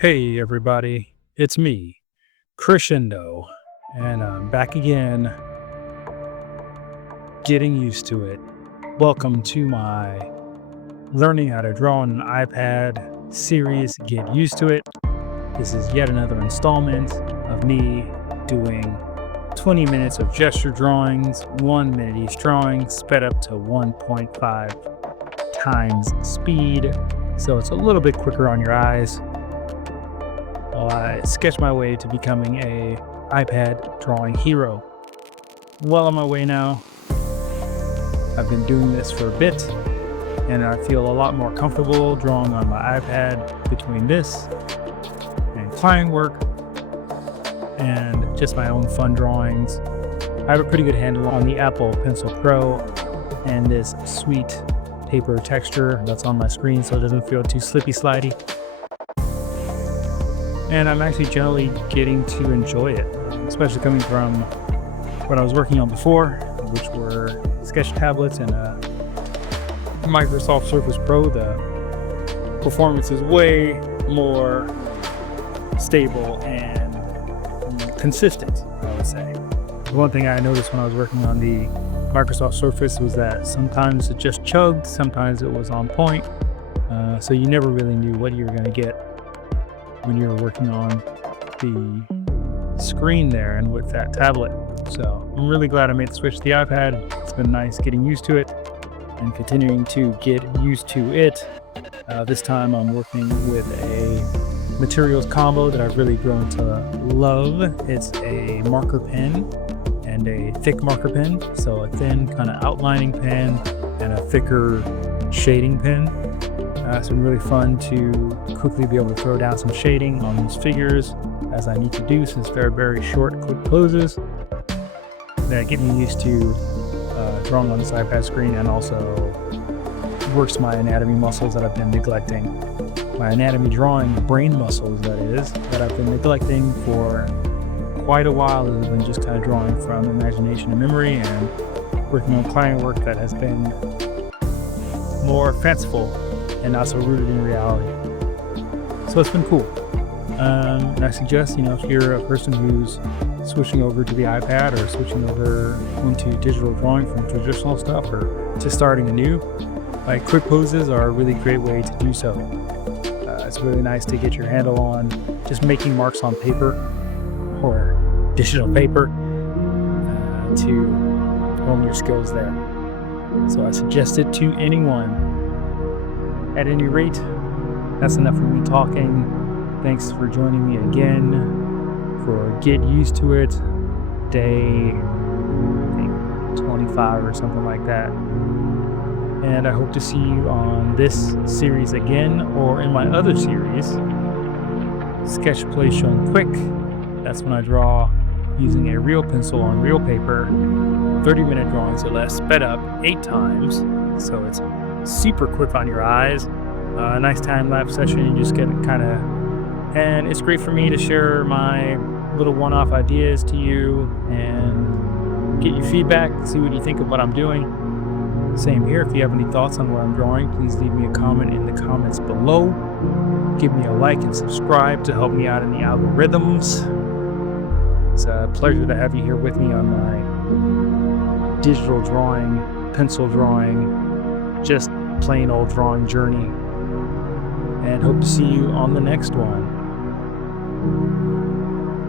Hey everybody, it's me, Crescendo, and I'm back again, getting used to it. Welcome to my Learning How to Draw on an iPad series, Get Used to It. This is yet another installment of me doing 20 minutes of gesture drawings, 1 minute each drawing, sped up to 1.5 times speed, so it's a little bit quicker on your eyes. While I sketch my way to becoming a iPad drawing hero. Well on my way now. I've been doing this for a bit, and I feel a lot more comfortable drawing on my iPad between this and client work and just my own fun drawings. I have a pretty good handle on the Apple Pencil Pro and this sweet paper texture that's on my screen so it doesn't feel too slippy slidey. And I'm actually generally getting to enjoy it, especially coming from what I was working on before, which were sketch tablets and a Microsoft Surface Pro. The performance is way more stable and consistent, I would say. The one thing I noticed when I was working on the Microsoft Surface was that sometimes it just chugged, sometimes it was on point, so you never really knew what you were going to get when you're working on the screen there and with that tablet. So I'm really glad I made the switch to the iPad. It's been nice getting used to it and continuing to get used to it. This time I'm working with a materials combo that I've really grown to love. It's a marker pen and a thick marker pen. So a thin kind of outlining pen and a thicker shading pen. It's been really fun to quickly be able to throw down some shading on these figures as I need to do since they're very short, quick poses that get me used to drawing on this iPad screen, and also works my anatomy muscles that I've been neglecting. My anatomy drawing brain muscles, that is, that I've been neglecting for quite a while, has been just kind of drawing from imagination and memory and working on client work that has been more fanciful and not so rooted in reality. So it's been cool. And I suggest, if you're a person who's switching over to the iPad or switching over into digital drawing from traditional stuff or just starting anew, like quick poses are a really great way to do so. It's really nice to get your handle on just making marks on paper or digital paper to hone your skills there. So I suggest it to anyone. At any rate, that's enough of me talking. Thanks for joining me again for Get Used to It, day, I think, 25 or something like that. And I hope to see you on this series again, or in my other series, Sketch Play Shown Quick. That's when I draw using a real pencil on real paper, 30-minute drawings or less, sped up 8 times, so it's super quick on your eyes. A nice time-lapse session, you just get and it's great for me to share my little one-off ideas to you and get you feedback, see what you think of what I'm doing. Same here. If you have any thoughts on what I'm drawing, please leave me a comment in the comments below. Give me a like and subscribe to help me out in the algorithms. It's a pleasure to have you here with me on my digital drawing, pencil drawing, just plain old drawing journey. And hope to see you on the next one.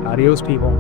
Adios, people.